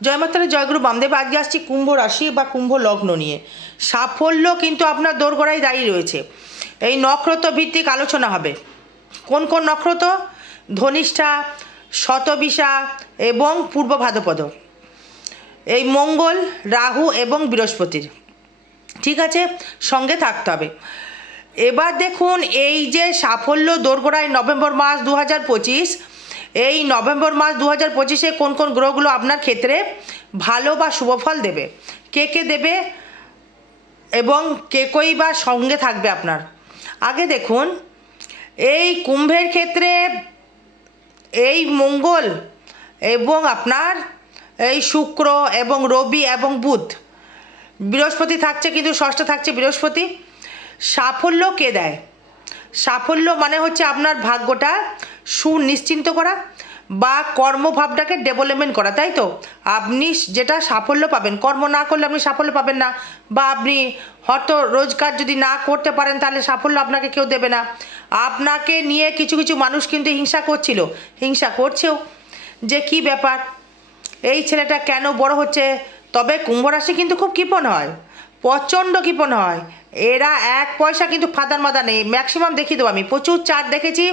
জয় মাতারা জয়গুরু বামদেব, আজকে আসছি কুম্ভ রাশি বা কুম্ভ লগ্ন নিয়ে। সাফল্য কিন্তু আপনার দোরগোড়ায় দাঁড়িয়ে রয়েছে। এই নক্ষত্র ভিত্তিক আলোচনা হবে। কোন কোন নক্ষত্র? ধনিষ্ঠা, শতবিশা এবং পূর্ব ভাদ্রপদ এই মঙ্গল, রাহু এবং বৃহস্পতির। ঠিক আছে? সঙ্গে থাকতে হবে। এবার দেখুন, এই যে সাফল্য দোরগোড়ায় নভেম্বর মাস দু হাজার পঁচিশ এই নভেম্বর মাস দু হাজার পঁচিশে কোন কোন গ্রহগুলো আপনার ক্ষেত্রে ভালো বা শুভ ফল দেবে? কে কে দেবে? এবং কে কই বা সঙ্গে থাকবে আপনার? আগে দেখুন, এই কুম্ভের ক্ষেত্রে এই মঙ্গল এবং আপনার এই শুক্র এবং রবি এবং বুধ, বৃহস্পতি থাকছে কিন্তু ষষ্ঠ থাকছে বৃহস্পতি, সাফল্য কে দেয়? সাফল্য মানে হচ্ছে আপনার ভাগ্যটা সুনিশ্চিন্ত করা বা কর্মভাবটাকে ডেভেলপমেন্ট করা, তাই তো? আপনি যেটা সাফল্য পাবেন, কর্ম না করলে আপনি সাফল্য পাবেন না বা আপনি হয়তো রোজগার যদি না করতে পারেন তাহলে সাফল্য আপনাকে কেউ দেবে না। আপনাকে নিয়ে কিছু কিছু মানুষ কিন্তু হিংসা করছিল, হিংসা করছেও। যে কি ব্যাপার? এই ছেলেটা কেন বড় হচ্ছে? তবে কুম্ভ রাশি কিন্তু খুব কৃপণ হয়, প্রচণ্ড কৃপণ হয়। এরা এক পয়সা কিন্তু ফাদার মাদা নেই। ম্যাক্সিমাম দেখিয়ে দেবো আমি, প্রচুর চার্ট দেখেছি।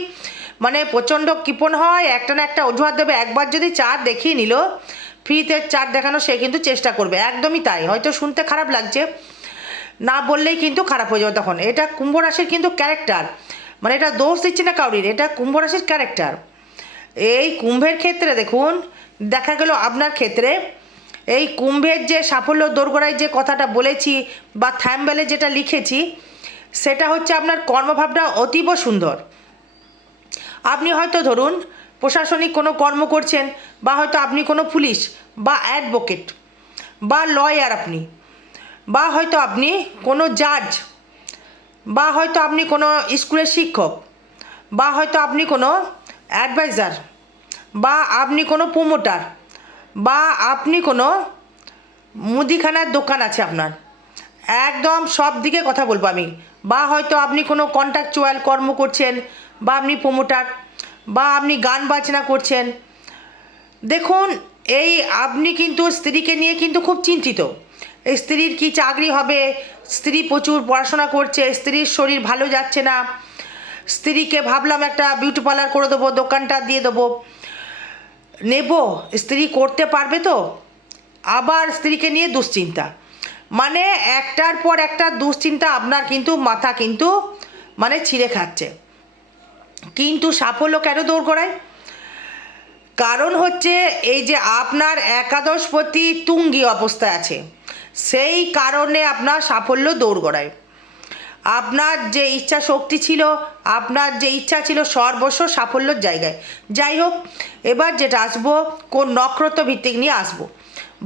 মানে প্রচণ্ড কৃপণ হয়, একটা না একটা অজুহাত দেবে। একবার যদি চার্ট দেখিয়ে নিল, ফ্রিতে চার দেখানো, সে কিন্তু চেষ্টা করবে। একদমই তাই। হয়তো শুনতে খারাপ লাগছে, না বললেই কিন্তু খারাপ হয়ে যাবে তখন। এটা কুম্ভ রাশির কিন্তু ক্যারেক্টার। মানে এটা দোষ দিচ্ছে না কাউরির, এটা কুম্ভ রাশির ক্যারেক্টার। এই কুম্ভের ক্ষেত্রে দেখুন, দেখা গেল আপনার ক্ষেত্রে, এই কুম্ভের যে সাফল্য দোরগোড়ায় যে কথাটা বলেছি বা থ্যাম্বেলে যেটা লিখেছি, সেটা হচ্ছে আপনার কর্মভাবটা অতীব সুন্দর। আপনি হয়তো ধরুন প্রশাসনিক কোনো কর্ম করছেন বা হয়তো আপনি কোনো পুলিশ বা অ্যাডভোকেট বা লয়ার আপনি বা হয়তো আপনি কোনো জাজ বা হয়তো আপনি কোনো স্কুলের শিক্ষক বা হয়তো আপনি কোনো অ্যাডভাইজার বা আপনি কোনো প্রোমোটার বা আপনি কোনো মুদিখানার দোকান আছে আপনার। একদম সব দিকে কথা বলব আমি। বা হয়তো আপনি কোনো কন্ট্রাকচুয়াল কর্ম করছেন বা আপনি প্রোমোটার বা আপনি গান বাজনা করছেন। দেখুন, এই আপনি কিন্তু স্ত্রীকে নিয়ে কিন্তু খুব চিন্তিত। এই স্ত্রীর কি চাকরি হবে? স্ত্রী প্রচুর পড়াশোনা করছে, স্ত্রীর শরীর ভালো যাচ্ছে না। স্ত্রীকে ভাবলাম একটা বিউটি পার্লার করে দেবো, দোকানটা দিয়ে দেবো। নেব, স্ত্রী করতে পারবে তো? আবার স্ত্রীকে নিয়ে দুশ্চিন্তা। মানে একটার পর একটা দুশ্চিন্তা আপনার কিন্তু মাথা কিন্তু মানে ছিঁড়ে খাচ্ছে। কিন্তু সাফল্য কেন দৌড় করায়? কারণ হচ্ছে এই যে আপনার একাদশপতি তুঙ্গি অবস্থায় আছে, সেই কারণে আপনার সাফল্য দৌড় গড়ায় আপনার যে ইচ্ছা শক্তি ছিল, আপনার যে ইচ্ছা ছিল সর্বস্ব সাফল্যর জায়গায়। যাই হোক, এবার যেটা আসব, কোন নক্ষত্র ভিত্তিক নিয়ে আসব।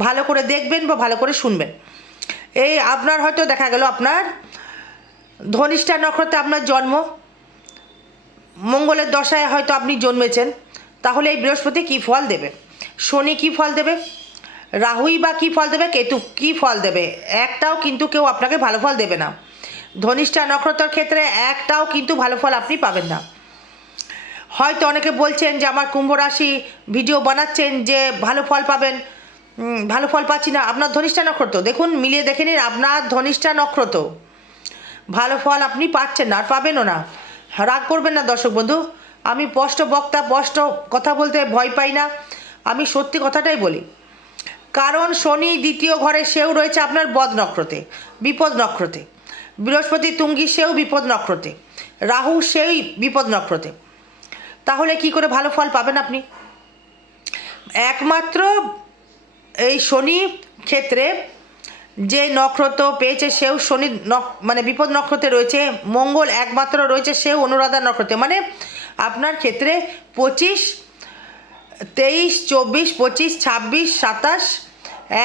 ভালো করে দেখবেন বা ভালো করে শুনবেন। এই আপনার হয়তো দেখা গেল আপনার ধনিষ্ঠা নক্ষত্রে আপনার জন্ম। মঙ্গলের দশায় হয়তো আপনি জন্মেছেন, তাহলে এই বৃহস্পতি কী ফল দেবে? শনি কী ফল দেবে? রাহুই বা কী ফল দেবে? কেতু কী ফল দেবে? একটাও কিন্তু কেউ আপনাকে ভালো ফল দেবে না। ধনিষ্ঠা নক্ষত্রের ক্ষেত্রে একটাও কিন্তু ভালো ফল আপনি পাবেন না। হয়তো অনেকে বলছেন যে আমার কুম্ভ রাশি ভিডিও বানাচ্ছেন যে ভালো ফল পাবেন। ভালো ফল পাচ্ছি না। আপনার ধনিষ্ঠা নক্ষত্র, দেখুন, মিলিয়ে দেখে নিন, আপনার ধনিষ্ঠা নক্ষত্র। ভালো ফল আপনি পাচ্ছেন না, আর পাবেনও না। রাগ করবেন না দর্শক বন্ধু। আমি স্পষ্ট বক্তা, স্পষ্ট কথা বলতে ভয় পাই না। আমি সত্যি কথাটাই বলি। কারণ শনি দ্বিতীয় ঘরে সেও রয়েছে আপনার বদ নক্ষত্রে, বিপদ নক্ষত্রে। বৃহস্পতি তুঙ্গি সেও বিপদ নক্ষত্রে, রাহু সেই বিপদ নক্ষত্রে। তাহলে কি করে ভালো ফল পাবেন আপনি? একমাত্র এই শনি ক্ষেত্রে যে নক্ষত্র পেয়েছে সেও শনি মানে বিপদ নক্ষত্রে রয়েছে, মঙ্গল একমাত্র রয়েছে, সেও অনুরাধা নক্ষত্রে। মানে আপনার ক্ষেত্রে পঁচিশ, তেইশ, চব্বিশ, পঁচিশ, ছাব্বিশ, সাতাশ,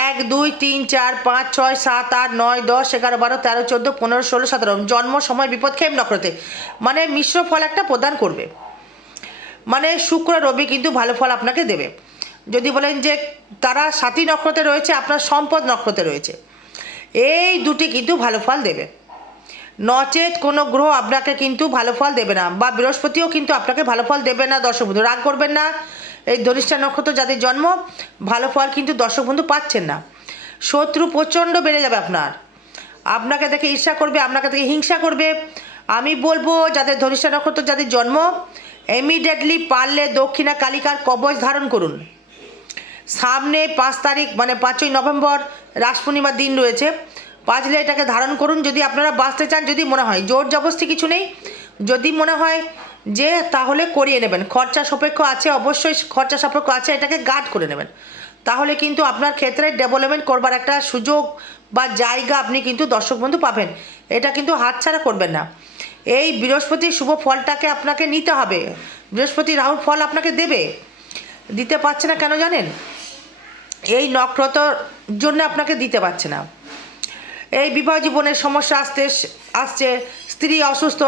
এক, দুই, তিন, চার, পাঁচ, ছয়, সাত, আট, নয়, দশ, এগারো, বারো, তেরো, চোদ্দ, পনেরো, ষোলো, সতেরো, জন্ম, সময়, বিপদ খেম নক্ষত্রে। মানে মিশ্র ফল একটা প্রদান করবে। মানে শুক্র, রবি কিন্তু ভালো ফল আপনাকে দেবে। যদি বলেন যে তারা সাতী নক্ষত্রে রয়েছে, আপনার সম্পদ নক্ষত্রে রয়েছে। এই দুটি কিন্তু ভালো ফল দেবে। নচেত কোনো গ্রহ আপনাকে কিন্তু ভালো ফল দেবে না, বা বৃহস্পতিও কিন্তু আপনাকে ভালো ফল দেবে না দর্শক বন্ধু রাগ করবেন না। এই ধনিষ্ঠা নক্ষত্র যাদের জন্ম, ভালো ফল কিন্তু দর্শক বন্ধু পাচ্ছেন না। শত্রু প্রচণ্ড বেড়ে যাবে আপনার। আপনাকে দেখে ঈর্ষা করবে, আপনাকে দেখে হিংসা করবে। আমি বলব, যাদের ধনিষ্ঠা নক্ষত্র যাদের জন্ম ইমিডিয়েটলি পারলে দক্ষিণা কালিকার কবচ ধারণ করুন। সামনে পাঁচ তারিখ মানে পাঁচই নভেম্বর রাস পূর্ণিমার দিন রয়েছে। পাঁচলে এটাকে ধারণ করুন, যদি আপনারা বাঁচতে চান, যদি মনে হয়। জোর জবস্তি কিছু নেই। যদি মনে হয় যে, তাহলে করিয়ে নেবেন। খরচা সাপেক্ষ আছে, অবশ্যই খরচা সাপেক্ষ আছে, এটাকে গার্ড করে নেবেন। তাহলে কিন্তু আপনার ক্ষেত্রে ডেভেলপমেন্ট করবার একটা সুযোগ বা জায়গা আপনি কিন্তু দর্শক বন্ধু পাবেন। এটা কিন্তু হাতছাড়া করবেন না। এই বৃহস্পতির শুভ ফলটাকে আপনাকে নিতে হবে। বৃহস্পতি রাহুর ফল আপনাকে দেবে। দিতে পারছে না কেন জানেন? এই নক্ষত্রর জন্য আপনাকে দিতে পারছে না। এই বিবাহ জীবনের সমস্যা আসতে আসছে। স্ত্রী অসুস্থ,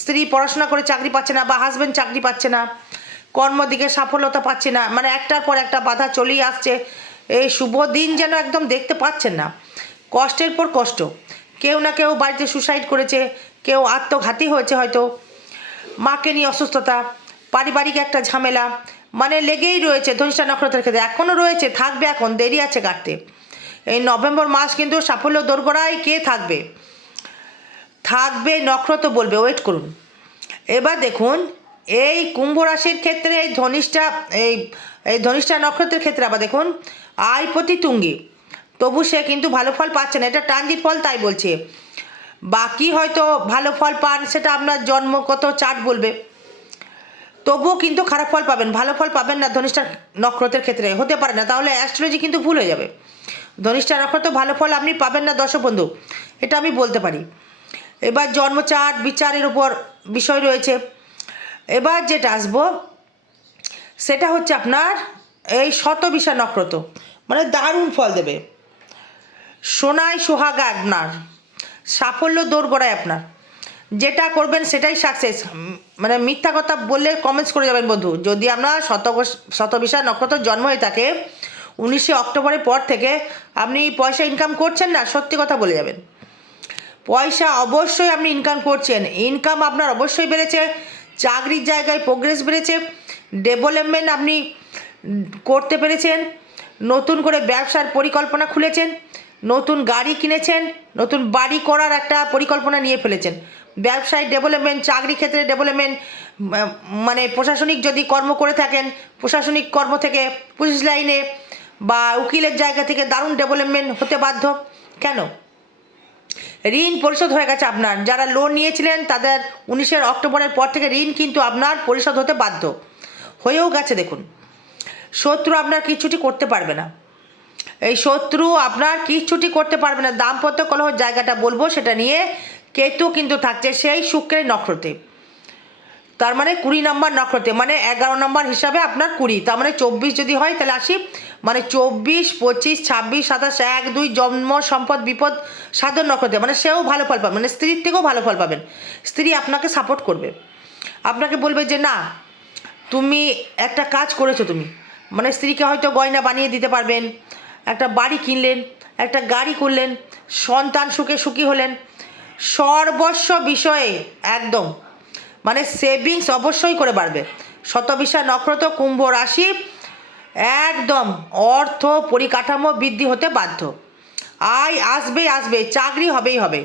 স্ত্রী পড়াশোনা করে চাকরি পাচ্ছে না বা হাজব্যান্ড চাকরি পাচ্ছে না, কর্মদিকে সাফল্যতা পাচ্ছে না মানে একটার পর একটা বাধা চলেই আসছে। এই শুভ দিন যেন একদম দেখতে পাচ্ছেন না। কষ্টের পর কষ্ট। কেউ না কেউ বাড়িতে সুসাইড করেছে, কেউ আত্মঘাতী হয়েছে হয়তো। মাকে নিয়ে অসুস্থতা, পারিবারিক একটা ঝামেলা মানে লেগেই রয়েছে ধনিষ্ঠা নক্ষত্রের ক্ষেত্রে। এখনও রয়েছে, থাকবে এখন, দেরি আছে কাটতে। এই নভেম্বর মাস কিন্তু সাফল্য দোরগোড়ায় কে থাকবে? থাকবে নক্ষত্র বলবে ওয়েট করুন। এবার দেখুন, এই কুম্ভ রাশির ক্ষেত্রে এই ধনিষ্ঠা, এই এই ধনিষ্ঠা নক্ষত্রের ক্ষেত্রে আবার দেখুন আয় প্রতি তুঙ্গি। তবু সে কিন্তু ভালো ফল পাচ্ছে না, এটা ট্রানজিট ফল তাই বলছে। বাকি হয়তো ভালো ফল পান, সেটা আপনার জন্মগত চার্ট বলবে। তবুও কিন্তু খারাপ ফল পাবেন, ভালো ফল পাবেন না ধনিষ্ঠা নক্ষত্রের ক্ষেত্রে, হতে পারে না। তাহলে অ্যাস্ট্রোলজি কিন্তু ভুল হয়ে যাবে। ধনিষ্ঠা নক্ষত্র ভালো ফল আপনি পাবেন না দর্শক বন্ধু এটা আমি বলতে পারি। এবার জন্মচাট বিচারের উপর বিষয় রয়েছে। এবার যেটা আসব, সেটা হচ্ছে আপনার এই শতবিশা নক্ষত্র মানে দারুণ ফল দেবে। সোনায় সোহাগা আপনার সাফল্য দৌড় গড়ায় আপনার। যেটা করবেন সেটাই সাকসেস মানে মিথ্যা কথা বললে কমেন্টস করে যাবেন বন্ধু। যদি আপনার শত শতবিশা নক্ষত্র জন্ম হয়ে থাকে, উনিশে অক্টোবরের পর থেকে আপনি পয়সা ইনকাম করছেন না, সত্যি কথা বলে যাবেন। পয়সা অবশ্যই আপনি ইনকাম করছেন। ইনকাম আপনার অবশ্যই বেড়েছে, চাকরির জায়গায় প্রোগ্রেস বেড়েছে ডেভেলপমেন্ট আপনি করতে পেরেছেন, নতুন করে ব্যবসার পরিকল্পনা খুলেছেন, নতুন গাড়ি কিনেছেন, নতুন বাড়ি করার একটা পরিকল্পনা নিয়ে ফেলেছেন। ব্যবসায় ডেভেলপমেন্ট চাকরি ক্ষেত্রে ডেভেলপমেন্ট মানে প্রশাসনিক যদি কর্ম করে থাকেন, প্রশাসনিক কর্ম থেকে পুলিশ লাইনে বা উকিলের জায়গা থেকে দারুণ ডেভেলপমেন্ট হতে বাধ্য। কেন? ঋণ পরিশোধ হয়ে গেছে আপনার। যারা লোন নিয়েছিলেন, তাদের উনিশের অক্টোবরের পর থেকে ঋণ কিন্তু আপনার পরিশোধ হতে বাধ্য। হয়েও গেছে দেখুন। শত্রু আপনার কিছুটি করতে পারবে না। এই শত্রু আপনার কিছুটি করতে পারবে না। দাম্পত্য কলহ জায়গাটা বলব, সেটা নিয়ে কেতু কিন্তু থাকছে সেই শুক্রের নক্ষত্রে। তার মানে কুড়ি নম্বর নক্ষত্রে মানে এগারো নম্বর হিসাবে আপনার কুড়ি। তার মানে চব্বিশ যদি হয় তাহলে আসি মানে চব্বিশ, পঁচিশ, ছাব্বিশ, সাতাশ, এক, দুই, জন্ম, সম্পদ, বিপদ, সাধন নক্ষত্রে। মানে সেও ভালো ফল পাবে মানে স্ত্রীর থেকেও ভালো ফল পাবেন। স্ত্রী আপনাকে সাপোর্ট করবে। আপনাকে বলবে যে, না, তুমি একটা কাজ করেছ তুমি। মানে স্ত্রীকে হয়তো গয়না বানিয়ে দিতে পারবেন, একটা বাড়ি কিনলেন, একটা গাড়ি করলেন, সন্তান সুখে সুখী হলেন সর্বস্ব বিষয়ে, একদম। মানে সেভিংস অবশ্যই করে বাড়বে। শতবিশা নক্ষত্র, কুম্ভ রাশি, একদম অর্থ পরিকাঠামো বৃদ্ধি হতে বাধ্য। আয় আসবেই আসবে, চাকরি হবেই হবে।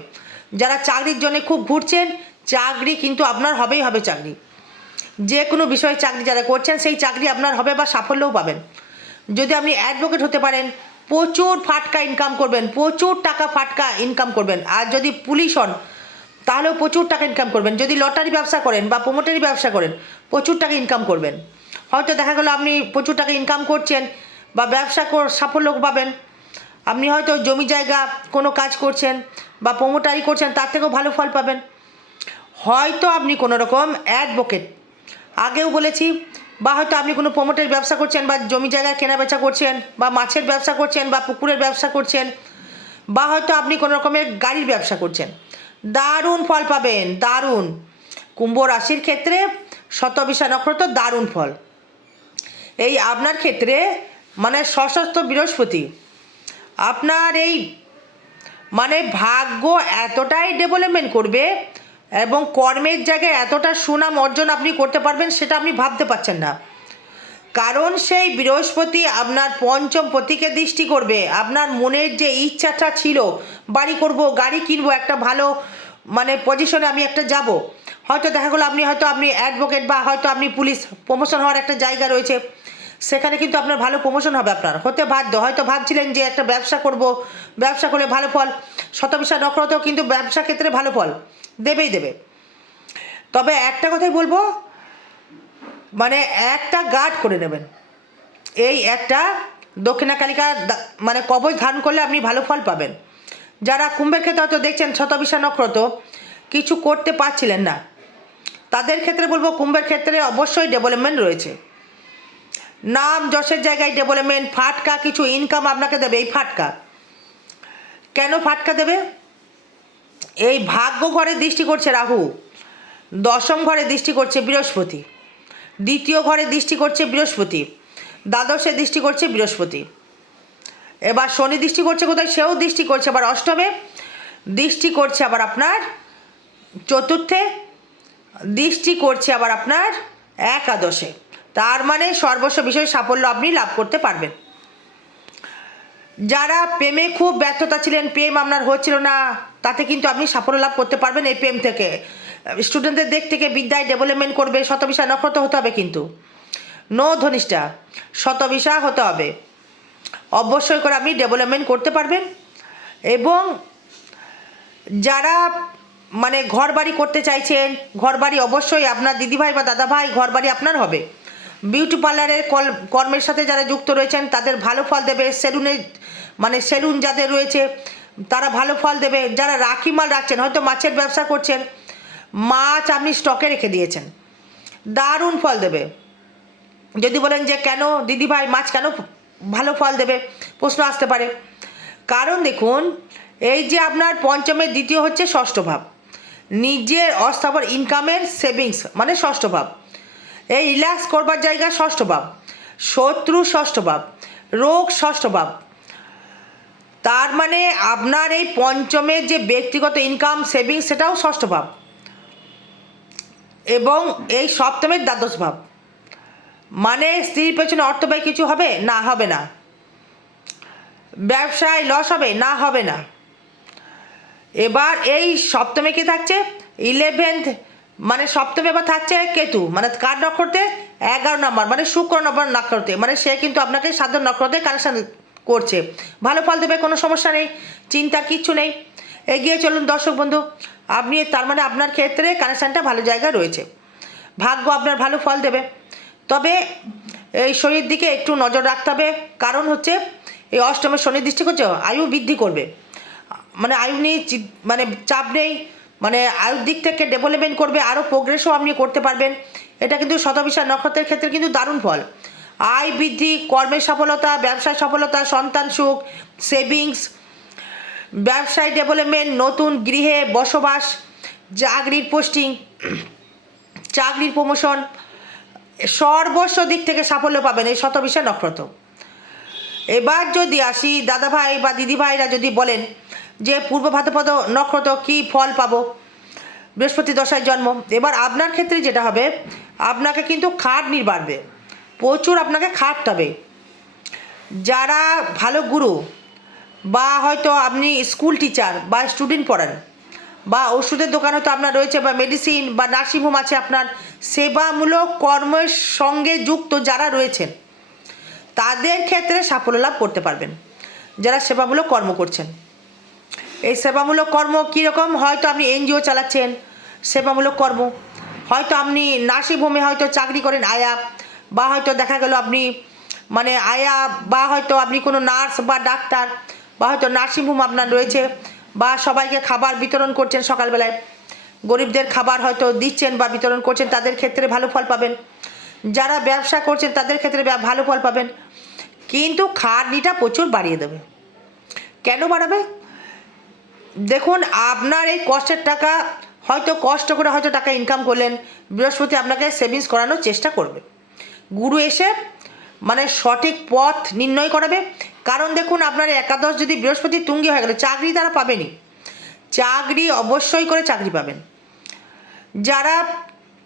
যারা চাকরির জন্য খুব ঘুরছেন, চাকরি কিন্তু আপনার হবেই হবে চাকরি। যে কোনো বিষয়ে চাকরি যারা করছেন, সেই চাকরি আপনার হবে বা সাফল্যও পাবেন। যদি আপনি অ্যাডভোকেট হতে পারেন প্রচুর ফাটকা ইনকাম করবেন, প্রচুর টাকা ফাটকা ইনকাম করবেন। আর যদি পুলিশ হন, তাহলেও প্রচুর টাকা ইনকাম করবেন। যদি লটারি ব্যবসা করেন বা প্রোমোটারি ব্যবসা করেন, প্রচুর টাকা ইনকাম করবেন। হয়তো দেখা গেলো আপনি প্রচুর টাকা ইনকাম করছেন বা ব্যবসা কর, সাফল্য পাবেন। আপনি হয়তো জমি জায়গা কোনো কাজ করছেন বা প্রোমোটারি করছেন, তার থেকেও ভালো ফল পাবেন। হয়তো আপনি কোনো রকম অ্যাডভোকেট আগেও বলেছি বা হয়তো আপনি কোনো প্রমোটের ব্যবসা করছেন বা জমি জায়গায় কেনা বেচা করছেন বা মাছের ব্যবসা করছেন বা পুকুরের ব্যবসা করছেন বা হয়তো আপনি কোনো রকমের গাড়ির ব্যবসা করছেন। দারুণ ফল পাবেন, দারুণ। কুম্ভ রাশির ক্ষেত্রে শতবিশা নক্ষত্র দারুণ ফল। এই আপনার ক্ষেত্রে মানে সশস্ত্র বৃহস্পতি, আপনার এই মানে ভাগ্য এতটাই ডেভেলপমেন্ট করবে এবং কর্মের জায়গায় এতটা সুনাম অর্জন আপনি করতে পারবেন, সেটা আপনি ভাবতে পারছেন না। কারণ সেই বৃহস্পতি আপনার পঞ্চম পতিকে দৃষ্টি করবে। আপনার মনের যে ইচ্ছাটা ছিল, বাড়ি করব, গাড়ি কিনবো, একটা ভালো মানে পজিশনে আমি একটা যাব। হয়তো দেখা গেলো আপনি, হয়তো আপনি অ্যাডভোকেট বা হয়তো আপনি পুলিশ প্রমোশন হওয়ার একটা জায়গা রয়েছে। সেখানে কিন্তু আপনার ভালো প্রমোশন হবে আপনার। হতে বাধ্য, হয়তো ভাবছিলেন যে একটা ব্যবসা করব, ব্যবসা করলে ভালো ফল। শতবিশা নক্ষত্র কিন্তু ব্যবসা ক্ষেত্রে ভালো ফল, দেবেই দেবে। তবে একটা কথাই বলব মানে একটা গার্ড করে নেবেন। এই একটা দক্ষিণা কালিকা মানে কবচ ধারণ করলে আপনি ভালো ফল পাবেন। যারা কুম্ভের ক্ষেত্রে হয়তো দেখছেন শতবিশা নক্ষত্র, কিছু করতে পারছিলেন না। তাদের ক্ষেত্রে বলব, কুম্ভের ক্ষেত্রে অবশ্যই ডেভেলপমেন্ট রয়েছে। নাম যশের জায়গায় ডেভেলপমেন্ট ফাটকা কিছু ইনকাম আপনাকে দেবে। এই ফাটকা। কেন ফাটকা দেবে? এই ভাগ্য ঘরে দৃষ্টি করছে রাহু, দশম ঘরে দৃষ্টি করছে বৃহস্পতি, দ্বিতীয় ঘরে দৃষ্টি করছে বৃহস্পতি, দ্বাদশে দৃষ্টি করছে বৃহস্পতি। এবার শনি দৃষ্টি করছে কোথায়? সেও দৃষ্টি করছে আবার অষ্টমে, দৃষ্টি করছে আবার আপনার চতুর্থে, দৃষ্টি করছে আবার আপনার একাদশে। তার মানে সর্বস্ব বিষয়ে সাফল্য আপনি লাভ করতে পারবেন। যারা প্রেমে খুব ব্যর্থতা ছিলেন, প্রেম আপনার হচ্ছিল না, তাতে কিন্তু আপনি সাফল্য লাভ করতে পারবেন এই প্রেম থেকে। স্টুডেন্টদের দিক থেকে বিদ্যায় ডেভেলপমেন্ট করবে, শতবিশা নক্ষত্র হতে হবে কিন্তু। নো ধনিষ্ঠা, শতবিশা হতে হবে। অবশ্যই করে আপনি ডেভেলপমেন্ট করতে পারবেন। এবং যারা মানে ঘর বাড়ি করতে চাইছেন ঘর বাড়ি অবশ্যই আপনার দিদিভাই বা দাদাভাই ঘর বাড়ি আপনার হবে। বিউটি পার্লারের কর্মের সাথে যারা যুক্ত রয়েছেন, তাদের ভালো ফল দেবে, সেলুনে মানে সেলুন যাদের রয়েছে, তারা ভালো ফল দেবে। যারা রাখি মাল রাখছেন, হয়তো মাছের ব্যবসা করছেন, মাছ আপনি স্টকে রেখে দিয়েছেন। দারুণ ফল দেবে। যদি বলেন যে কেন দিদিভাই মাছ কেন ভালো ফল দেবে? প্রশ্ন আসতে পারে। কারণ দেখুন, এই যে আপনার পঞ্চমের, দ্বিতীয় হচ্ছে ষষ্ঠ ভাব। নিজের অস্থাবর ইনকামের সেভিংস মানে ষষ্ঠ ভাব। এই রিল্যাক্স করবার জায়গা ষষ্ঠ ভাব শত্রু ষষ্ঠ ভাব রোগ ষষ্ঠ ভাব তার মানে আপনার এই পঞ্চমের যে ব্যক্তিগত ইনকাম সেভিংস সেটাও ষষ্ঠ ভাব এবং এই সপ্তমের দ্বাদশ ভাব মানে স্ত্রীর পেছনে অর্থ ব্যয় কিছু হবে? না হবে না। ব্যবসায় লস হবে? না হবে না। এবার এই সপ্তমে কি থাকছে? ইলেভেন্থ মানে সপ্তমে এবার থাকছে কেতু মানে কার নক্ষত্রে? এগারো নম্বর মানে শুক্র নম্বর নক্ষত্রে। মানে সে কিন্তু আপনাকে সাধারণ নক্ষত্রে কানেকশান করছে। ভালো ফল দেবে, কোনো সমস্যা নেই, চিন্তার কিচ্ছু নেই। এগিয়ে চলুন দর্শক বন্ধু, আপনি তার মানে আপনার ক্ষেত্রে কানেকশানটা ভালো জায়গায় রয়েছে। ভাগ্য আপনার ভালো ফল দেবে। তবে এই শরীর দিকে একটু নজর রাখতে হবে, কারণ হচ্ছে এই অষ্টমের শনি দৃষ্টি করছে আয়ু বৃদ্ধি করবে। মানে আয়ু নিয়ে মানে চাপ নেই মানে আয়ুর দিক থেকে ডেভেলপমেন্ট করবে আরও প্রোগ্রেসও আপনি করতে পারবেন। এটা কিন্তু শতবিশা নক্ষত্রের ক্ষেত্রে কিন্তু দারুণ ফল। আয় বৃদ্ধি, কর্মের সফলতা, ব্যবসায় সফলতা, সন্তান সুখ সেভিংস ব্যবসায় ডেভেলপমেন্ট নতুন গৃহে বসবাস, চাকরির পোস্টিং চাকরির প্রমোশন সর্বস্ব দিক থেকে সাফল্য পাবেন এই শতবিশা নক্ষত্র। এবার যদি আসি, দাদাভাই বা দিদিভাইরা যদি বলেন যে পূর্ব ভাদ্রপদ নক্ষত্র কী ফল পাবো? বৃহস্পতি দশায় জন্ম। এবার আপনার ক্ষেত্রে যেটা হবে, আপনাকে কিন্তু খাটনি বাড়বে প্রচুর আপনাকে খাটতে হবে যারা ভালো গুরু বা হয়তো আপনি স্কুল টিচার বা স্টুডেন্ট পড়ান বা ওষুধের দোকান হয়তো আপনার রয়েছে বা মেডিসিন বা নার্সিংহোম আছে আপনার, সেবামূলক কর্মের সঙ্গে যুক্ত যারা রয়েছেন, তাদের ক্ষেত্রে সাফল্য লাভ করতে পারবেন। যারা সেবামূলক কর্ম করছেন। এই সেবামূলক কর্ম কীরকম? হয়তো আপনি এনজিও চালাচ্ছেন। সেবামূলক কর্ম। হয়তো আপনি নার্সিংহোমে হয়তো চাকরি করেন আয়া, বা হয়তো দেখা গেল আপনি মানে আয়া, বা হয়তো আপনি কোনো নার্স বা ডাক্তার, বা হয়তো নার্সিংহোম আপনার রয়েছে, বা সবাইকে খাবার বিতরণ করছেন সকালবেলায়। গরিবদের খাবার হয়তো দিচ্ছেন বা বিতরণ করছেন, তাদের ক্ষেত্রে ভালো ফল পাবেন। যারা ব্যবসা করছেন, তাদের ক্ষেত্রে ভালো ফল পাবেন। কিন্তু খাটনিটা প্রচুর বাড়িয়ে দেবে। কেন বাড়াবে? দেখুন, আপনার এই কষ্টের টাকা, হয়তো কষ্ট করে হয়তো টাকা ইনকাম করলেন, বৃহস্পতি আপনাকে সেভিংস করানোর চেষ্টা করবে। গুরু এসে মানে সঠিক পথ নির্ণয় করাবে। কারণ দেখুন, আপনার একাদশ যদি বৃহস্পতি তুঙ্গি হয়ে গেলে, চাকরি তারা পাবেনি। চাকরি অবশ্যই করে চাকরি পাবেন। যারা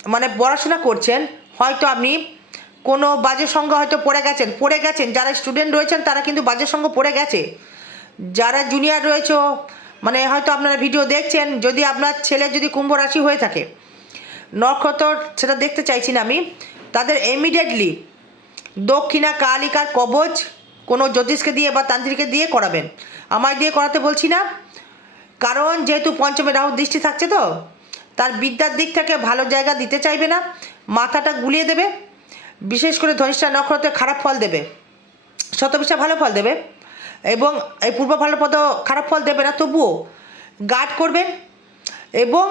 মানে পড়াশোনা করছেন, হয়তো আপনি কোনো বাজে সঙ্গ হয়তো পড়ে গেছেন পড়ে গেছেন, যারা স্টুডেন্ট রয়েছেন, তারা কিন্তু বাজে সঙ্গ পড়ে গেছে। যারা জুনিয়র রয়েছে মানে হয়তো আপনারা ভিডিও দেখছেন, যদি আপনার ছেলে যদি কুম্ভ রাশি হয়ে থাকে, নক্ষত্র সেটা দেখতে চাইছি না আমি, তাদের ইমিডিয়েটলি দক্ষিণা কালিকার কবচ কোনো জ্যোতিষকে দিয়ে বা তান্ত্রিককে দিয়ে করাবেন। আমায় দিয়ে করাতে বলছি না কারণ যেহেতু পঞ্চমে রাহু দৃষ্টি থাকছে তো, তার বিদ্যার দিক থেকে ভালো জায়গা দিতে চাইবে না, মাথাটা গুলিয়ে দেবে, বিশেষ করে ধনিষ্ঠা নক্ষত্রে খারাপ ফল দেবে, শতবিশা ভালো ফল দেবে। এবং এই পূর্ব ভালো পদ খারাপ ফল দেবে না, তবুও গার্ড করবেন এবং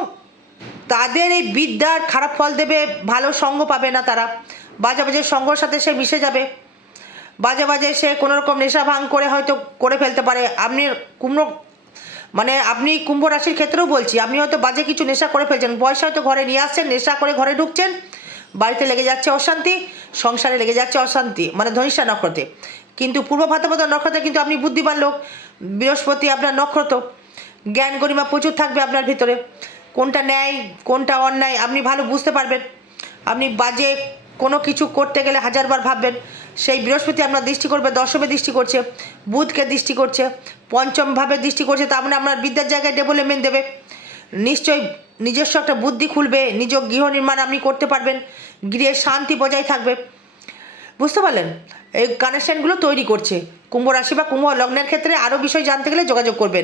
তাদের এই বিদ্যার খারাপ ফল দেবে, ভালো সঙ্গ পাবে না তারা। বাজে বাজে সঙ্গর সাথে সে মিশে যাবে। বাজে বাজে সে কোনো রকম নেশা ভাঙ করে হয়তো করে ফেলতে পারে। আপনি কুমড়ো মানে আপনি কুম্ভ রাশির ক্ষেত্রেও বলছি, আপনি হয়তো বাজে কিছু নেশা করে ফেলছেন। পয়সা হয়তো ঘরে নিয়ে আসছেন, নেশা করে ঘরে ঢুকছেন, বাড়িতে লেগে যাচ্ছে অশান্তি, সংসারে লেগে যাচ্ছে অশান্তি মানে ধনিষ্ঠা নক্ষত্রে। কিন্তু পূর্ব ভাতাপদ নক্ষত্রে কিন্তু আপনি বুদ্ধিমান লোক। বৃহস্পতি আপনার নক্ষত্র। জ্ঞান গরিমা প্রচুর থাকবে আপনার ভিতরে। কোনটা ন্যায়, কোনটা অন্যায়, আপনি ভালো বুঝতে পারবেন। আপনি বাজে কোনো কিছু করতে গেলে হাজারবার ভাববেন। সেই বৃহস্পতি আপনার দৃষ্টি করবে, দশমে দৃষ্টি করছে, বুধকে দৃষ্টি করছে, পঞ্চমভাবে দৃষ্টি করছে তা মানে আপনার বিদ্যার জায়গায় ডেভেলপমেন্ট দেবে। নিশ্চয়ই নিজস্ব একটা বুদ্ধি খুলবে, নিজ গৃহ নির্মাণ আপনি করতে পারবেন। গৃহে শান্তি বজায় থাকবে। বুঝতে পারলেন? এই কানেকশানগুলো তৈরি করছে। কুম্ভ রাশি বা কুম্ভ লগ্নের ক্ষেত্রে আরও বিষয় জানতে গেলে যোগাযোগ করবেন।